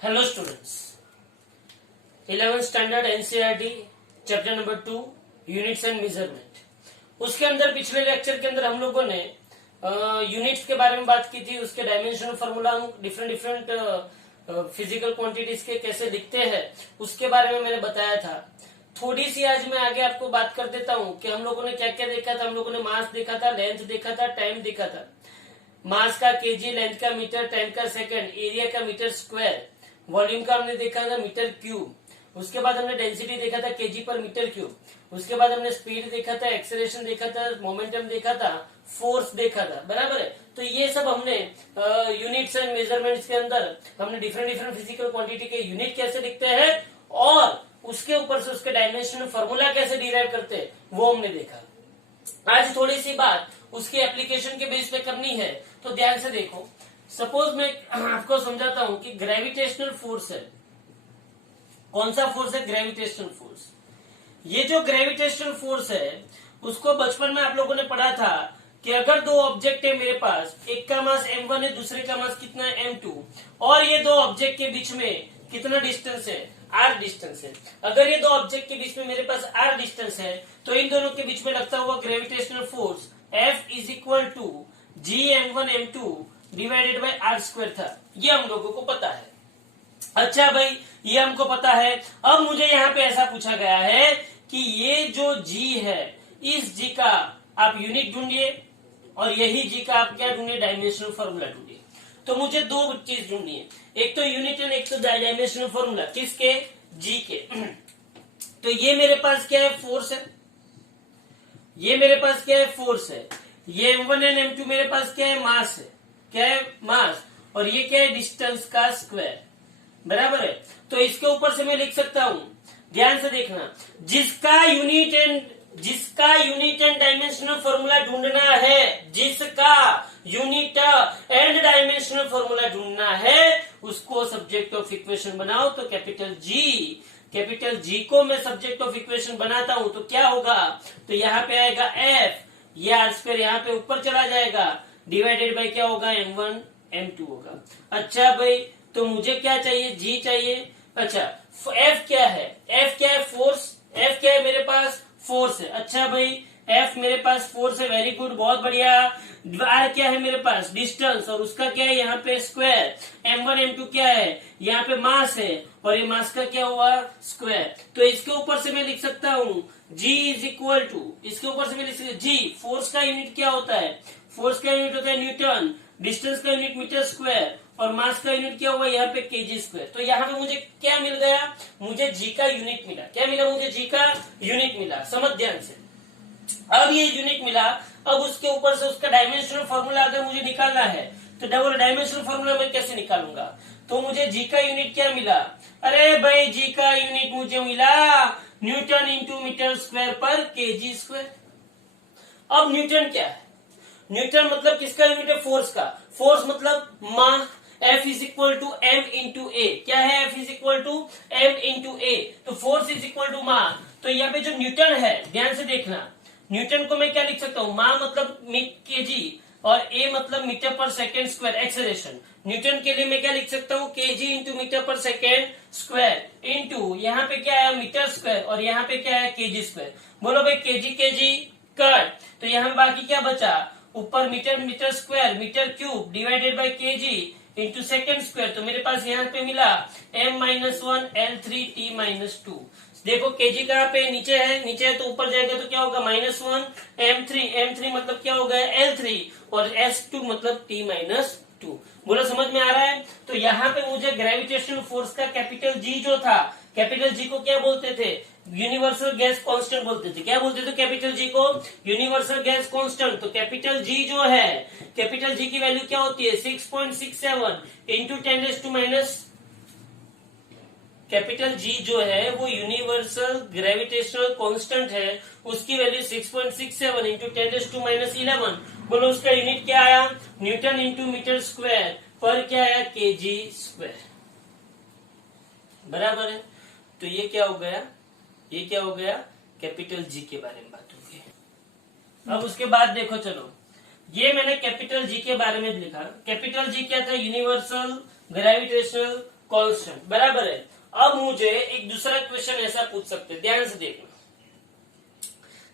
Hello students, 11th standard NCERT chapter number 2 units and measurement. उसके अंदर पिछले lecture के अंदर हम लोगों ने यूनिट्स के बारे में बात की थी। उसके डायमेंशनल फार्मूला हम डिफरेंट फिजिकल क्वांटिटीज के कैसे लिखते हैं उसके बारे में मैंने बताया था। थोड़ी सी आज मैं आगे आपको बात कर देता हूँ कि हम लोगों ने क्या क्या देखा था। हम लोगों ने मास देखा था, लेंथ देखा था, टाइम देखा था। मास का केजी, लेंथ का मीटर, टाइम का सेकंड, एरिया का मीटर स्क्वायर, वॉल्यूम का हमने देखा था मीटर क्यूब। उसके बाद हमने डेंसिटी देखा था केजी पर मीटर क्यूब। उसके बाद हमने स्पीड देखा था, एक्सेलरेशन देखा था, मोमेंटम देखा था, फोर्स देखा था। बराबर है। तो ये सब हमने यूनिट्स एंड मेजरमेंट्स के अंदर हमने डिफरेंट फिजिकल क्वांटिटी के यूनिट कैसे लिखते हैं और उसके ऊपर से उसके डायमेंशनल फार्मूला कैसे डिराइव करते हैं वो हमने देखा। आज थोड़ी सी बात उसके एप्लीकेशन के बेस पे करनी है, तो ध्यान से देखो। सपोज मैं आपको समझाता हूं कि ग्रेविटेशनल फोर्स है। कौन सा फोर्स है? Gravitational force. ये जो ग्रेविटेशनल फोर्स है उसको बचपन में आप लोगों ने पढ़ा था कि अगर दो ऑब्जेक्ट है मेरे पास, एक का मास m1 है, दूसरे का मास कितना है m2, और ये दो ऑब्जेक्ट के बीच में कितना डिस्टेंस है? r डिस्टेंस है। अगर ये दो ऑब्जेक्ट के बीच में मेरे पास r डिस्टेंस है तो इन दोनों के बीच में लगता हुआ gravitational force F is equal to Gm1 m2 divided by r square था। ये हम लोगों को पता है। अच्छा भाई, ये हमको पता है। अब मुझे यहाँ पे ऐसा पूछा गया है कि ये जो g है, इस g का आप यूनिट ढूंढिए और यही g का आप क्या ढूंढिए? डायमेंशनल फॉर्मूला ढूंढिए। तो मुझे दो चीज ढूंढनी है, एक तो यूनिट एंड एक तो डायमेंशनल फॉर्मूला। किसके? g के। तो ये मेरे पास क्या है? फोर्स है। ये मेरे पास क्या है? फोर्स है। ये m1 एंड m2 मेरे पास क्या है? मास है। क्या है? मास। और ये क्या है? डिस्टेंस का स्क्वायर। बराबर है। तो इसके ऊपर से मैं लिख सकता हूं, ध्यान से देखना, जिसका यूनिट एंड डायमेंशनल फॉर्मूला ढूंढना है, जिसका यूनिट एंड डायमेंशनल फॉर्मूला ढूंढना है, उसको सब्जेक्ट ऑफ इक्वेशन बनाओ। तो कैपिटल जी को मैं सब्जेक्ट ऑफ इक्वेशन बनाता हूं तो क्या होगा? तो यहाँ पे आएगा एफ, ये आर स्क्वायर यहाँ पे ऊपर चला जाएगा, डिवाइडेड बाई क्या होगा? m1 m2 होगा। अच्छा भाई, तो मुझे क्या चाहिए? g चाहिए। अच्छा, f क्या है? फोर्स। f क्या है मेरे पास? फोर्स है। अच्छा भाई, f मेरे पास फोर्स है, वेरी गुड, बहुत बढ़िया। r क्या है मेरे पास? डिस्टेंस, और उसका क्या है यहाँ पे? स्क्वायर। m1 m2 क्या है? यहाँ पे मास है, और ये मास का क्या हुआ? स्क्वायर। तो इसके ऊपर से मैं लिख सकता हूँ g इज इक्वल टू, इसके ऊपर से मैं लिख सकता हूँ g, फोर्स का यूनिट क्या होता है? फोर्स का यूनिट होता है न्यूटन, डिस्टेंस का यूनिट मीटर स्क्वायर, और मास का यूनिट क्या हुआ यहाँ पे? KG square. तो यहाँ पे मुझे क्या मिल गया? मुझे जी का यूनिट मिला। क्या मिला? मुझे जी का यूनिट मिला। समझ ध्यान से। अब ये यूनिट मिला, अब उसके ऊपर से उसका डायमेंशनल फॉर्मूला अगर मुझे निकालना है तो डबल डायमेंशनल फॉर्मूला मैं कैसे निकालूंगा? तो मुझे जी का यूनिट क्या मिला? अरे भाई, जी का यूनिट मुझे मिला न्यूटन इंटू मीटर स्क्वायर पर केजी स्क्वायर। अब न्यूटन क्या है? न्यूटन मतलब किसका यूनिट है? फोर्स का। फोर्स मतलब mass. F is equal to m into a. क्या है? F is equal to m into a. तो force is equal to mass. तो यहाँ पे जो न्यूटन है, ध्यान से देखना, न्यूटन को मैं क्या लिख सकता हूँ? मास मतलब केजी, और ए मतलब मीटर पर सेकेंड स्क्वायर, एक्सेलरेशन। न्यूटन के लिए मैं क्या लिख सकता हूँ? केजी इंटू मीटर पर सेकेंड स्क्वायर इंटू यहाँ पे क्या है? मीटर स्क्वायर, और यहाँ पे क्या है? KG square. बोलो भाई, केजी कट। तो यहाँ बाकी क्या बचा? ऊपर metre square, metre cube divided by KG into second square. तो मेरे पास यहाँ पे मिला m-1 L3t-2। देखो केजी कहाँ पे? नीचे है, नीचे है तो ऊपर जाएगा तो क्या होगा? -1 m3 मतलब क्या होगा? L3, और S2 मतलब t-2। बोलो समझ में आ रहा है? तो यहाँ पे मुझे ग्रेविटेशनल फोर्स का कैपिटल जी जो था, कैपिटल जी को क्या बोलते थे? यूनिवर्सल गैस कांस्टेंट बोलते थे। क्या बोलते थे कैपिटल जी को? Universal gas constant. तो कैपिटल जी जो है, कैपिटल जी की वैल्यू क्या होती है? 6.67 इंटू 10⁻⁻। कैपिटल जी जो है वो यूनिवर्सल ग्रेविटेशनल कांस्टेंट है, उसकी वैल्यू 6.67 इंटू 10⁻11। बोलो उसका यूनिट क्या आया? न्यूटन इंटू मीटर स्क्वायर पर क्या आया? KG square. बराबर है। तो ये क्या हो गया? ये क्या हो गया? कैपिटल जी के बारे में बात हो गई। अब उसके बाद देखो, चलो, ये मैंने कैपिटल जी के बारे में लिखा। कैपिटल जी क्या था? यूनिवर्सल ग्रेविटेशनल कांस्टेंट, बराबर है। अब मुझे एक दूसरा क्वेश्चन ऐसा पूछ सकते हैं, ध्यान से देखना।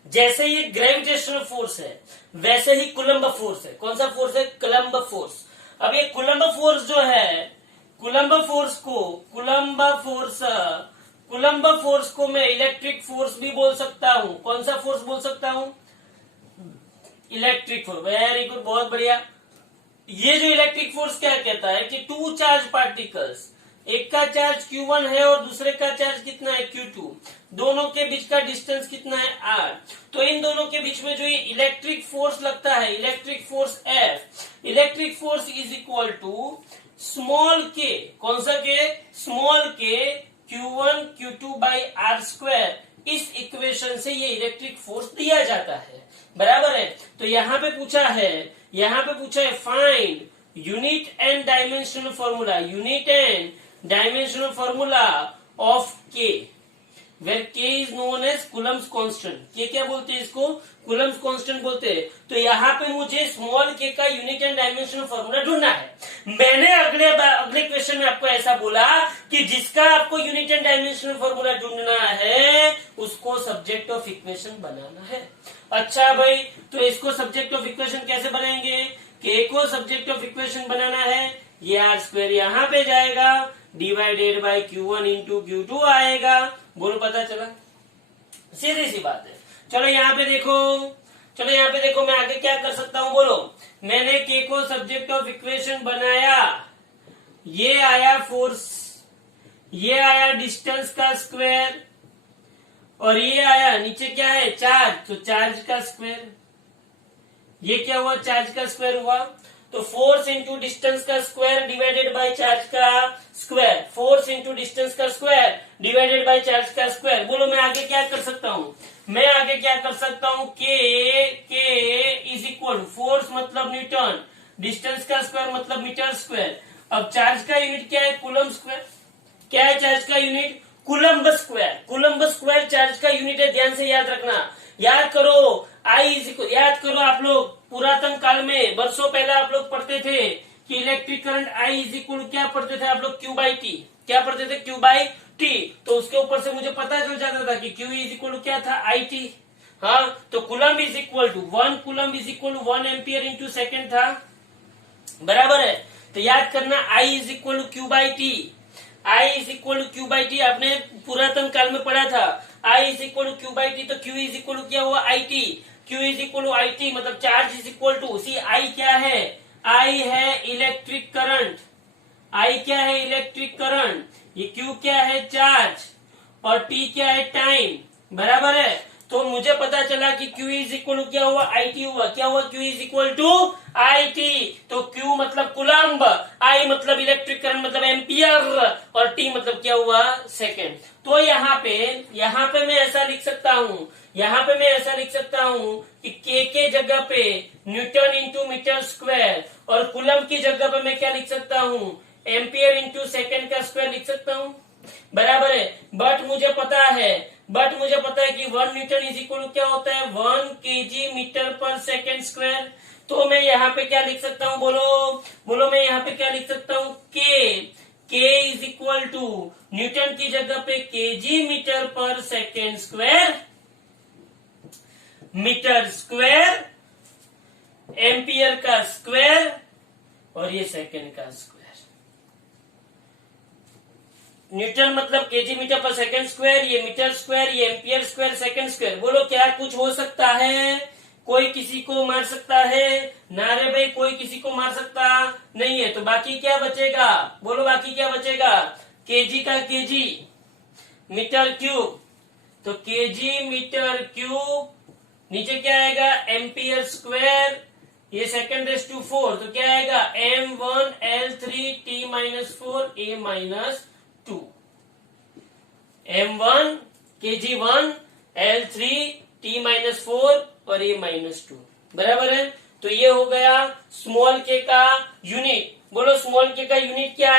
जैसे ये ग्रेविटेशनल फोर्स है वैसे ही कुलम्ब फोर्स है। कौन सा फोर्स है? Coulomb force. अब ये कुलम्ब फोर्स जो है, कुलम्ब फोर्स को मैं इलेक्ट्रिक फोर्स भी बोल सकता हूं। कौन सा फोर्स बोल सकता हूं? Electric force. वेरी गुड, बहुत बढ़िया। ये जो इलेक्ट्रिक फोर्स क्या कहता है कि टू चार्ज पार्टिकल्स, एक का चार्ज Q1 है और दूसरे का चार्ज कितना है? Q2। दोनों के बीच का डिस्टेंस कितना है? R। तो इन दोनों के बीच में जो ये इलेक्ट्रिक फोर्स लगता है, electric force F, electric force is equal to small K, कौन सा K? Small K Q1 Q2 by R square. इस इक्वेशन से ये इलेक्ट्रिक फोर्स दिया जाता है, बराबर है। तो यहाँ पे पूछा है find unit and dimensional formula, unit and dimensional formula of K, where K is known as Coulomb's constant. K क्या बोलते हैं? इसको कुलम्स कांस्टेंट बोलते हैं। तो यहाँ पे मुझे स्मॉल के का यूनिट एंड डायमेंशनल फॉर्मूला ढूंढना है। मैंने अगले क्वेश्चन में आपको ऐसा बोला कि जिसका आपको यूनिट एंड डायमेंशनल फॉर्मूला ढूंढना है उसको सब्जेक्ट ऑफ इक्वेशन बनाना है। अच्छा भाई, तो इसको सब्जेक्ट ऑफ इक्वेशन कैसे बनाएंगे? के को सब्जेक्ट ऑफ इक्वेशन बनाना है, ये R स्क्वायर यहाँ पे जाएगा, divided by Q1 into Q2 आएगा। बोलो, पता चला? सीधी सी बात है। चलो यहाँ पे देखो, मैं आगे क्या कर सकता हूँ? बोलो, मैंने के को सब्जेक्ट ऑफ इक्वेशन बनाया, ये आया फोर्स, ये आया डिस्टेंस का स्क्वायर, और ये आया नीचे क्या है? चार्ज। तो चार्ज का स्क्वायर, ये क्या हुआ? चार्ज का स्क्वायर हुआ। तो फोर्स इंटू डिस्टेंस का स्क्वायर डिवाइडेड बाय चार्ज का स्क्वायर, फोर्स इंटू डिस्टेंस का स्क्वायर डिवाइडेड बाय चार्ज का स्क्वायर। बोलो, मैं आगे क्या कर सकता हूँ? के इज इक्वल फोर्स मतलब न्यूटन, डिस्टेंस का स्क्वायर मतलब मीटर स्क्वायर। अब चार्ज का यूनिट क्या है? Coulomb square. क्या है चार्ज का unit? Coulomb square. Coulomb square charge का यूनिट है, ध्यान से याद रखना। याद करो याद करो, आप लोग पुरातन काल में वर्षों पहले आप लोग पढ़ते थे कि electric current I is equal क्या पढ़ते थे आप लोग? Q by T. क्या पढ़ते थे? Q by T. तो उसके ऊपर से मुझे पता चल जाता था कि Q इज इक्वल क्या था? IT। हाँ, तो coulomb is equal to 1 coulomb is equal 1 ampere into second था, बराबर है। तो याद करना, I is equal to Q by T. I is equal to Q by T आपने पुरातन काल में पढ़ा था। I is equal to Q by T, तो Q इज इक्वल टू क्या हुआ? IT। Q is equal to IT मतलब charge is equal to, see I क्या है? I है इलेक्ट्रिक करंट। I क्या है? Electric current. ये Q क्या है? चार्ज। और T क्या है? टाइम, बराबर है। तो मुझे पता चला कि Q इज इक्वल टू क्या हुआ? IT हुआ। क्या हुआ? Q is equal to IT। तो Q मतलब कुलम्ब, I मतलब इलेक्ट्रिक करंट मतलब एम्पियर, और T मतलब क्या हुआ? सेकेंड। तो यहाँ पे मैं ऐसा लिख सकता हूँ, कि K के जगह पे न्यूटन इंटू मीटर स्क्वायर, और कुलम्ब की जगह पे मैं क्या लिख सकता हूँ? एम्पियर इंटू सेकेंड का स्क्वायर लिख सकता हूँ, बराबर है। बट मुझे पता है कि 1 न्यूटन इज इक्वल टू क्या होता है? 1 kg मीटर पर सेकेंड स्क्वायर। तो मैं यहाँ पे क्या लिख सकता हूँ? बोलो मैं यहाँ पे क्या लिख सकता हूँ? K is equal to newton की जगह पे kg मीटर पर second square, metre square, ampere का स्क्वायर, और ये सेकेंड का स्क्वायर। न्यूटन मतलब केजी मीटर पर सेकेंड स्क्वायर, ये मीटर स्क्वायर, ये एम्पियर स्क्वायर, सेकेंड स्क्वायर। बोलो, क्या कुछ हो सकता है? कोई किसी को मार सकता है? ना रे भाई, कोई किसी को मार सकता नहीं है। तो बाकी क्या बचेगा? बोलो, बाकी क्या बचेगा? केजी का केजी मीटर क्यूब, तो केजी मीटर क्यूब, नीचे क्या आएगा? एम्पियर स्क्वायर, ये सेकेंड रेस टू 4, तो क्या आएगा? M1 L3 T-4 A-2, M1 kg1 L3 T-4 और A-2, बराबर है। तो ये हो गया स्मॉल के का यूनिट। बोलो, स्मॉल के का यूनिट क्या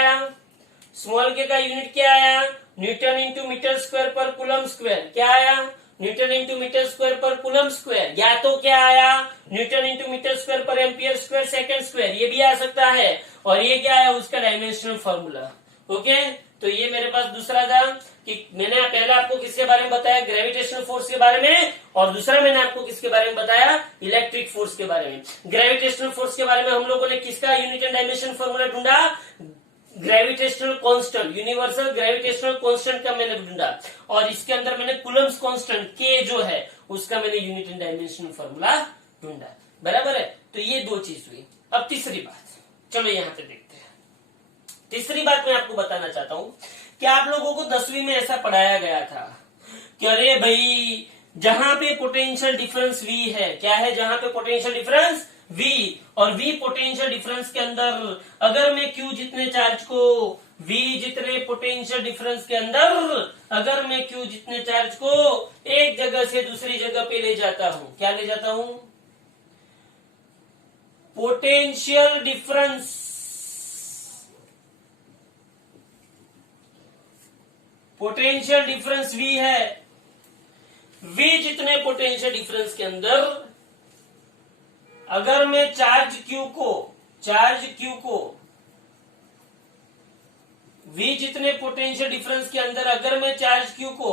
आया? न्यूटन इंटू मीटर स्क्वायर पर कूलम्ब स्क्वायर। क्या आया? न्यूटन इंटू मीटर स्क्वायर पर कूलम्ब स्क्वायर। या तो क्या आया? न्यूटन इंटू मीटर स्क्वायर पर एम्पियर स्क्वायर सेकेंड स्क्वायर, ये भी आ सकता है। और ये क्या है? उसका डायमेंशनल फॉर्मूला, ओके, तो ये मेरे पास दूसरा था कि मैंने पहले आपको किसके बारे में बताया, ग्रेविटेशनल फोर्स के बारे में, और दूसरा मैंने आपको किसके बारे में बताया, इलेक्ट्रिक फोर्स के बारे में। ग्रेविटेशनल फोर्स के बारे में हम लोगों ने किसका यूनिट एंड डायमेंशन फॉर्मूला ढूंढा, gravitational constant, universal gravitational constant का मैंने ढूंढा, और इसके अंदर मैंने कूलम्स कांस्टेंट के जो है उसका मैंने यूनिट एंड डायमेंशन फॉर्मूला ढूंढा। बराबर है, तो ये दो चीज हुई। अब तीसरी बात, चलो यहां पे देखते हैं। तीसरी बात मैं आपको बताना चाहता हूं कि आप लोगों को 10वीं में ऐसा पढ़ाया गया था कि अरे भाई जहां पे पोटेंशियल डिफरेंस V है, क्या है, जहां पे पोटेंशियल डिफरेंस V, और V पोटेंशियल डिफरेंस के अंदर अगर मैं Q जितने चार्ज को V जितने पोटेंशियल डिफरेंस के अंदर अगर मैं Q जितने चार्ज को एक जगह से दूसरी जगह पे ले जाता हूं, क्या ले जाता हूं, potential difference, potential difference V है, V जितने पोटेंशियल डिफरेंस के अंदर अगर मैं चार्ज Q को V जितने पोटेंशियल डिफरेंस के अंदर अगर मैं चार्ज Q को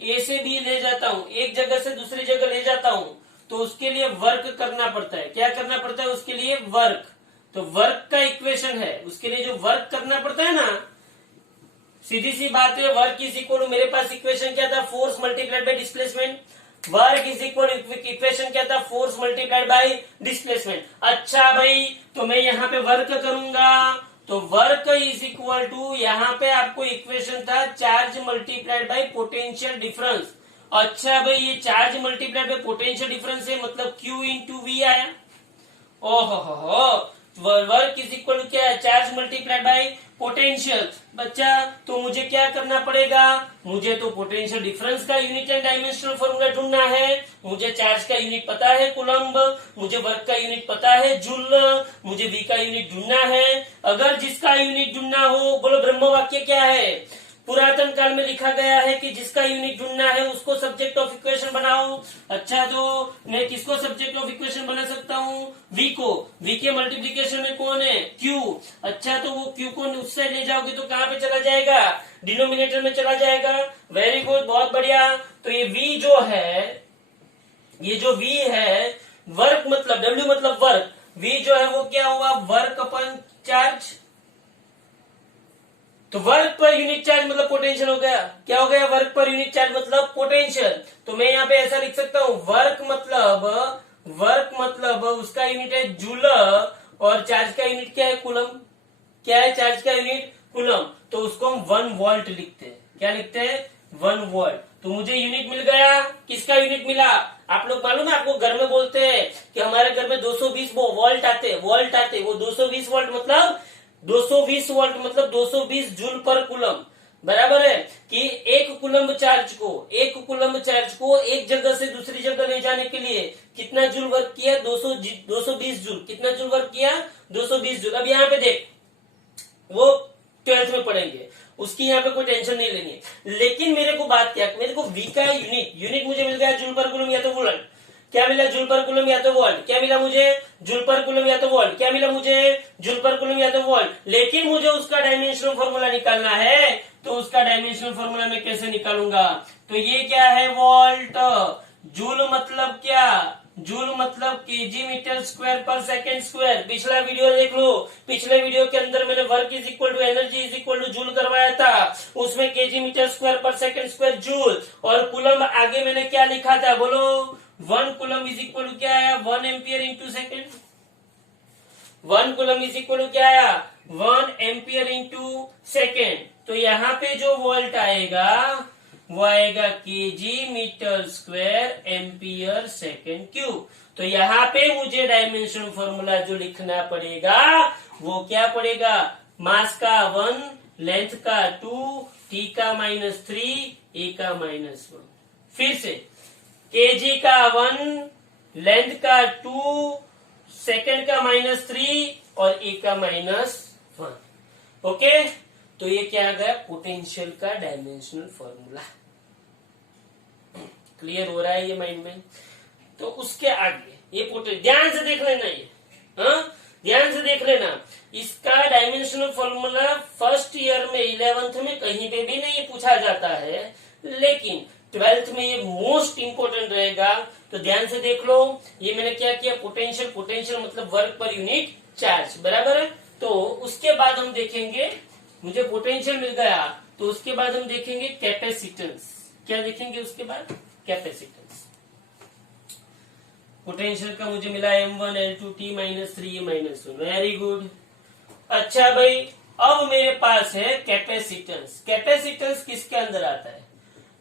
A से B ले जाता हूं, एक जगह से दूसरी जगह ले जाता हूं, तो उसके लिए वर्क करना पड़ता है। क्या करना पड़ता है उसके लिए, वर्क। तो वर्क का इक्वेशन है, उसके लिए जो वर्क करना पड़ता है ना, सीधी सी बात है, वर्क इज इक्वल, मेरे पास इक्वेशन क्या था, force multiplied by displacement. Work is equal, equation क्या था, फोर्स मल्टीप्लाइड बाय डिस्प्लेसमेंट। अच्छा भाई, तो मैं यहाँ पे वर्क करूंगा, तो वर्क इज इक्वल टू, यहाँ पे आपको इक्वेशन था charge multiplied by potential difference. अच्छा भाई, ये charge multiplied by potential difference है, मतलब Q इंटू V आया। ओहो, वर्क इज इक्वल टू क्या है, चार्ज मल्टीप्लाइड बाय पोटेंशियल। बच्चा, तो मुझे क्या करना पड़ेगा, मुझे तो पोटेंशियल डिफरेंस का यूनिट एंड डायमेंशनल फॉर्मूला ढूंढना है। मुझे चार्ज का यूनिट पता है कूलम्ब, मुझे वर्क का यूनिट पता है जूल, मुझे V का यूनिट ढूंढना है। अगर जिसका यूनिट ढूंढना हो, बोलो ब्रह्म वाक्य क्या है, पुरातन काल में लिखा गया है कि जिसका यूनिट ढूंढना है उसको सब्जेक्ट ऑफ इक्वेशन बनाओ। अच्छा, तो मैं किसको सब्जेक्ट ऑफ इक्वेशन बना सकता हूँ, V को। V के मल्टीप्लीकेशन में कौन है, Q। अच्छा, तो वो Q को उससे ले जाओगे तो कहाँ पे चला जाएगा, डिनोमिनेटर में चला जाएगा। वेरी गुड, बहुत बढ़िया। तो ये V जो है, ये जो V है, वर्क मतलब W मतलब वर्क, V जो है वो क्या हुआ, वर्क अपन चार्ज। तो वर्क पर यूनिट चार्ज मतलब पोटेंशियल हो गया। क्या हो गया, वर्क पर यूनिट चार्ज मतलब पोटेंशियल। तो मैं यहाँ पे ऐसा लिख सकता हूँ, वर्क मतलब उसका यूनिट है जूल, और चार्ज का यूनिट क्या है, कूलम। क्या है चार्ज का यूनिट, कूलम। तो उसको हम 1 वोल्ट लिखते हैं। क्या लिखते हैं, 1 वोल्ट। तो मुझे यूनिट मिल गया, किसका यूनिट मिला, आप लोग मालूम है, आपको घर में बोलते हैं कि हमारे घर में 220 वोल्ट आते, वो 220 वोल्ट मतलब 220 वोल्ट मतलब 220 जूल पर कूलम। बराबर है कि एक कूलम चार्ज को एक जगह से दूसरी जगह ले जाने के लिए कितना जूल वर्क किया, 220 जूल। कितना जूल वर्क किया, 220 जूल। अब यहाँ पे देख, वो 12th में पढ़ेंगे, उसकी यहाँ पे कोई टेंशन नहीं लेनी है। लेकिन मेरे को बात क्या, मेरे को V का यूनिट मुझे मिल गया जूल पर कूलम या तो वोल्ट। क्या मिला, जूल पर कूलम या तो वोल्ट। क्या मिला मुझे, जूल पर कूलम या तो वोल्ट। क्या मिला मुझे, जूल पर कूलम या तो वोल्ट। लेकिन मुझे उसका डायमेंशनल फॉर्मूला निकालना है, तो उसका डायमेंशनल फॉर्मूला मैं कैसे निकालूंगा, तो ये क्या है, वोल्ट। जूल मतलब क्या, जूल मतलब केजी मीटर स्क्वायर पर सेकंड स्क्वायर। पिछला वीडियो देख लो, पिछले वीडियो के अंदर मैंने work is equal to energy is equal to joule करवाया था, उसमें केजी मीटर स्क्वायर पर सेकंड स्क्वायर जूल, और कूलम आगे मैंने क्या लिखा था, बोलो 1 कूलम इज इक्वल टू क्या आया, 1 ampere into second. 1 coulomb is equal to क्या आया, 1 एम्पियर इंटू सेकेंड। तो यहाँ पे जो वोल्ट आएगा वो आएगा KG metre square ampere second cube. तो यहाँ पे मुझे डायमेंशन फॉर्मूला जो लिखना पड़ेगा वो क्या पड़ेगा, मास का 1, लेंथ का 2, टी का -3, ए का -1। फिर से केजी का 1, लेंथ का 2, सेकेंड का -3 और ए का -1। ओके, तो ये क्या आ गया, पोटेंशियल का डायमेंशनल फॉर्मूला। क्लियर हो रहा है ये माइंड में। तो उसके आगे ये ध्यान से देख लेना, ये ध्यान से देख लेना, इसका डायमेंशनल फॉर्मूला फर्स्ट ईयर में 11th में कहीं पे भी नहीं पूछा जाता है, लेकिन 12th में ये मोस्ट इंपोर्टेंट रहेगा। तो ध्यान से देख लो, ये मैंने क्या किया, पोटेंशियल, पोटेंशियल मतलब वर्क पर यूनिट चार्ज, बराबर है। तो उसके बाद हम देखेंगे, मुझे पोटेंशियल मिल गया, तो उसके बाद हम देखेंगे कैपेसिटेंस। क्या देखेंगे उसके बाद? कैपेसिटेंस। पोटेंशियल का मुझे मिला M1 L2 T -3 -1, very good. अच्छा भाई, अब मेरे पास है कैपेसिटेंस। कैपेसिटेंस किसके अंदर आता है?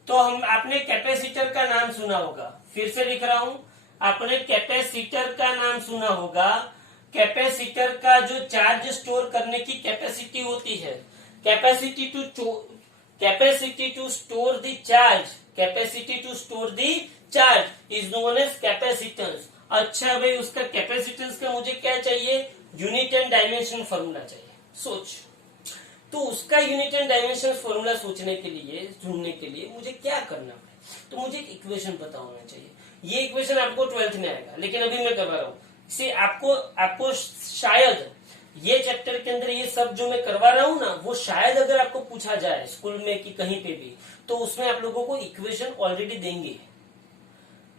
तो आपने कैपेसिटर का नाम सुना होगा, फिर से लिख रहा हूं, आपने कैपेसिटर का नाम सुना होगा। कैपेसिटर का जो चार्ज स्टोर करने की कैपेसिटी होती है, capacity to store the charge, capacity to store the charge is known as capacitance. अच्छा भाई, उसका कैपेसिटेंस का मुझे क्या चाहिए? यूनिट एंड डायमेंशन फॉर्मूला चाहिए। सोच, तो उसका यूनिट एंड डायमेंशन फॉर्मूला सोचने के लिए, ढूंढने के लिए मुझे क्या करना है? तो मुझे एक इक्वेशन पता होना चाहिए। ये इक्वेशन आपको 12th में आएगा, लेकिन अभी मैं करवा रहा हूँ इसे। आपको शायद ये चैप्टर के अंदर ये सब जो मैं करवा रहा हूँ ना, वो शायद अगर आपको पूछा जाए स्कूल में कि कहीं पे भी, तो उसमें आप लोगों को इक्वेशन ऑलरेडी देंगे।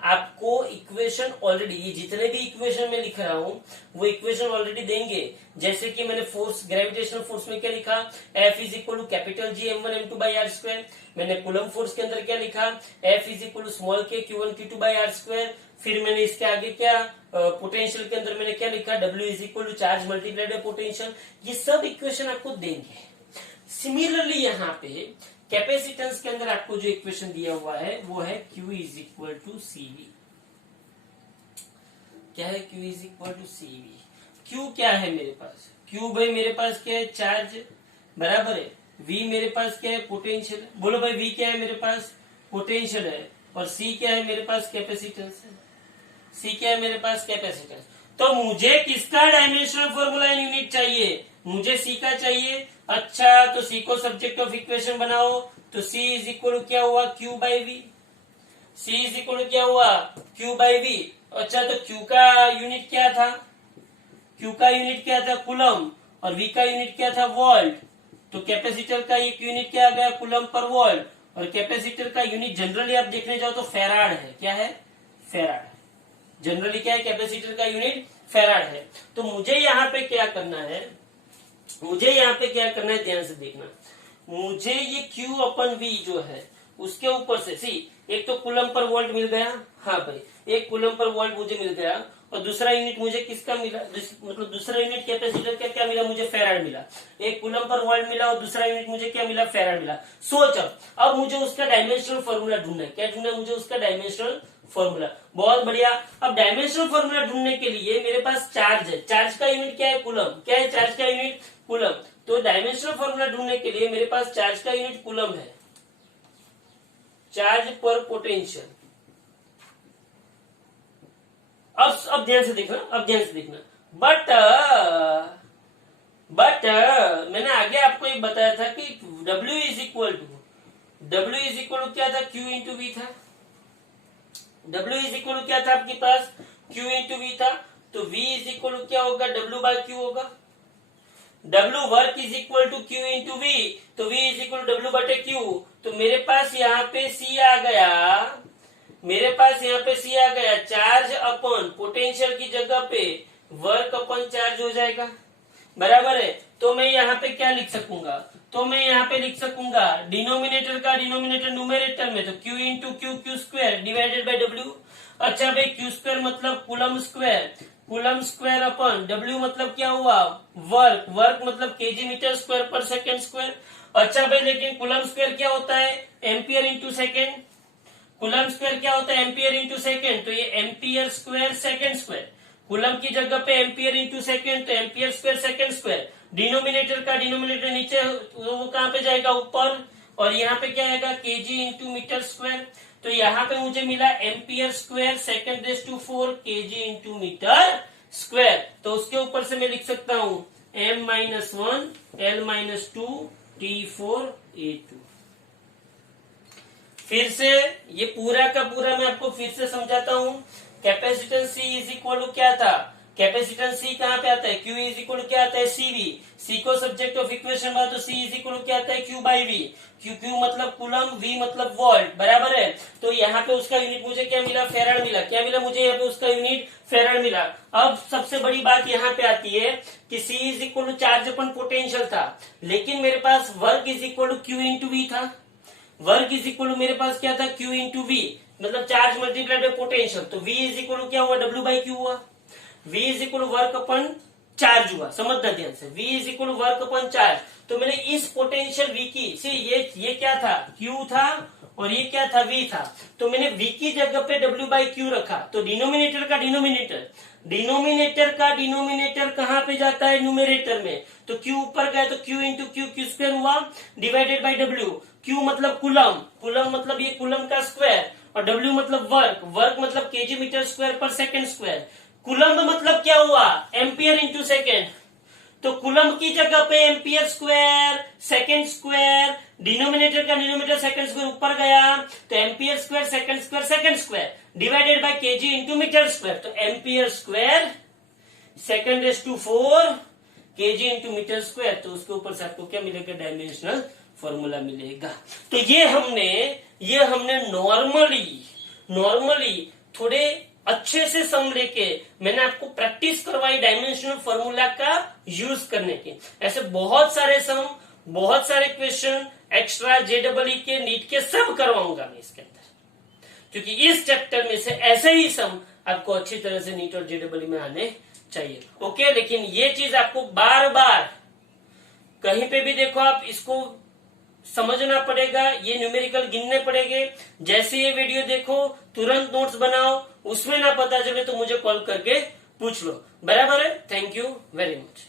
आपको इक्वेशन ऑलरेडी, ये जितने भी इक्वेशन में लिख रहा हूं वो इक्वेशन ऑलरेडी देंगे। जैसे कि मैंने फोर्स, ग्रेविटेशनल फोर्स में क्या लिखा, F is equal to capital G M1 M2 by R square. मैंने कूलम फोर्स के अंदर क्या लिखा, F is equal to small k Q1 Q2 by R square. फिर मैंने इसके आगे क्या, पोटेंशियल के अंदर मैंने क्या लिखा, W is equal to charge multiplied by potential. ये सब इक्वेशन आपको देंगे। सिमिलरली यहाँ पे कैपेसिटेंस के अंदर आपको जो इक्वेशन दिया हुआ है वो है Q is equal to CV। क्या है? Q is equal to CV। Q क्या है मेरे पास? Q भाई मेरे पास क्या है? चार्ज, बराबर है। V मेरे पास क्या है? पोटेंशियल। बोलो भाई, V क्या है मेरे पास? पोटेंशियल है। और C क्या है मेरे पास? कैपेसिटेंस है। C क्या है मेरे पास? कैपेसिटेंस। तो मुझे किसका डायमेंशनल फॉर्मूला इन यूनिट चाहिए? मुझे C का चाहिए। अच्छा, तो C को सब्जेक्ट ऑफ इक्वेशन बनाओ, तो C इज इक्वल क्या हुआ? Q by V। C is equal क्या हुआ? Q by V। अच्छा, तो Q का यूनिट क्या था? Q का यूनिट क्या था? कूलम। और V का यूनिट क्या था? वोल्ट। तो कैपेसिटर का एक यूनिट क्या आ गया? Coulomb per volt. और कैपेसिटर का यूनिट जनरली आप देखने जाओ तो फेराड है। क्या है? फेराड। जनरली क्या है? कैपेसिटर का यूनिट फेराड है। तो मुझे यहाँ पे क्या करना है? मुझे यहाँ पे क्या करना है? ध्यान से देखना, मुझे ये Q अपन V जो है उसके ऊपर से एक तो कूलम पर वोल्ट मिल गया। हाँ भाई, एक कूलम पर वोल्ट मुझे मिल गया, और दूसरा यूनिट मुझे किसका मिला? मतलब दूसरा यूनिट कैपेसिटर का क्या मिला? मुझे फेराड मिला। एक कूलम पर वोल्ट मिला और दूसरा यूनिट मुझे क्या मिला? फेराड मिला। सोच, अब मुझे उसका डायमेंशनल फॉर्मूला ढूंढना है। क्या ढूंढना है मुझे? उसका डायमेंशनल फॉर्मूला। बहुत बढ़िया। अब डायमेंशनल फॉर्मूला ढूंढने के लिए मेरे पास चार्ज है। चार्ज का यूनिट क्या है? कूलम। क्या है चार्ज का यूनिट? कूलम। तो डायमेंशनल फॉर्मूला ढूंढने के लिए मेरे पास चार्ज का यूनिट कूलम है, चार्ज पर पोटेंशियल। अब ध्यान से देखना, अब ध्यान से देखना। बट मैंने आगे आपको एक बताया था कि W इज इक्वल टू क्या था? Q इंटू V था। W इज इक्वल टू क्या था आपके पास? Q इंटू V था। तो V इज इक्वल टू क्या होगा? W बाय Q होगा। W work is equal to Q into V, तो V is equal to W बटे Q। तो मेरे पास यहाँ पे C आ गया, मेरे पास यहाँ पे C आ गया। चार्ज अपन पोटेंशियल की जगह पे वर्क अपन चार्ज हो जाएगा, बराबर है। तो मैं यहाँ पे क्या लिख सकूंगा? तो मैं यहाँ पे लिख सकूंगा डिनोमिनेटर का डिनोमिनेटर न्यूमेरेटर में, तो Q into Q square divided by W। अच्छा भाई, Q स्क्वायर मतलब coulomb square, coulomb square upon W मतलब क्या हुआ? वर्क। वर्क मतलब केजी मीटर स्क्वायर पर सेकेंड स्क्वायर। अच्छा भाई, लेकिन कूलम स्क्वायर क्या होता है? Ampere into second. Coulomb square क्या होता है? Ampere into second. तो ये ampere square second square. Coulomb की जगह पे एम्पियर इंटू सेकेंड, तो ampere square second square. Denominator का डिनोमिनेटर नीचे, वो कहां पे जाएगा? ऊपर। और यहाँ पे क्या आएगा? KG into metre square. तो यहाँ पे मुझे मिला ampere square second raise to 4 KG into metre square. तो उसके ऊपर से मैं लिख सकता हूं M-1 L-2 T4A2। फिर से ये पूरा का पूरा मैं आपको फिर से समझाता हूं। Capacitance C is equal to क्या था? कैपेसिटेंस सी कहाँ पे आता है, क्यू इज इक्वल क्या आता है, सीवी। सी को सब्जेक्ट ऑफ इक्वेशन बना तो सी इज इक्वल क्या आता है, क्यू बाई वी। क्यू मतलब कूलम, वी मतलब वोल्ट, बराबर है। तो यहाँ पे उसका यूनिट मुझे क्या मिला, फेराड मिला। क्या मिला मुझे यहाँ पे, उसका यूनिट फेराड मिला। अब सबसे बड़ी बात यहाँ पे आती है कि C is equal to charge upon potential था, लेकिन मेरे पास work is equal to q into V था। वर्क इज इक्वल टू मेरे पास क्या था, क्यू इंटू वी, मतलब चार्ज मल्टीप्लाइड बाय पोटेंशियल। तो वी इज इक्वल टू क्या हुआ, डब्ल्यू बाई क्यू हुआ। V is equal work upon charge हुआ, समझना ध्यान से। V is equal work upon charge. तो मैंने इस पोटेंशियल V की से ये क्या था, Q था, और ये क्या था, V था। तो मैंने V की जगह पे W बाई क्यू रखा। तो डिनोमिनेटर का डिनोमिनेटर कहाँ पे जाता है, न्यूमेरेटर में। तो Q ऊपर गया तो Q इंटू क्यू स्क्वायर हुआ, डिवाइडेड बाई W। Q मतलब कुलम मतलब ये कुलम का स्क्वायर, और W मतलब वर्क मतलब केजी मीटर स्क्वायर पर सेकेंड स्क्वायर। कुलम्ब मतलब क्या हुआ, एम्पियर इंटू सेकेंड। तो कुलम्ब की जगह पे ampere square, second square, denominator का डिनोमिनेटर सेकेंड स्क्वायर ऊपर गया, तो ampere square second square divided by KG into metre square. तो ampere square second raise to 4 KG into metre square. तो उसके ऊपर से आपको क्या मिलेगा, डायमेंशनल फॉर्मूला मिलेगा। तो ये हमने नॉर्मली थोड़े अच्छे से सम लेके मैंने आपको प्रैक्टिस करवाई डायमेंशनल फॉर्मूला का यूज करने की। ऐसे बहुत सारे सम, बहुत सारे क्वेश्चन एक्स्ट्रा जेडबलई के, नीट के सब करवाऊंगा मैं इसके अंदर, क्योंकि इस चैप्टर में से ऐसे ही सम आपको अच्छी तरह से नीट और जेडबलई में आने चाहिए। ओके, लेकिन ये चीज आपको बार बार कहीं पे भी देखो, आप इसको समझना पड़ेगा, ये न्यूमेरिकल गिनने पड़ेंगे। जैसे ये वीडियो देखो तुरंत नोट्स बनाओ, उसमें ना पता चले तो मुझे कॉल करके पूछ लो, बराबर है। Thank you very much.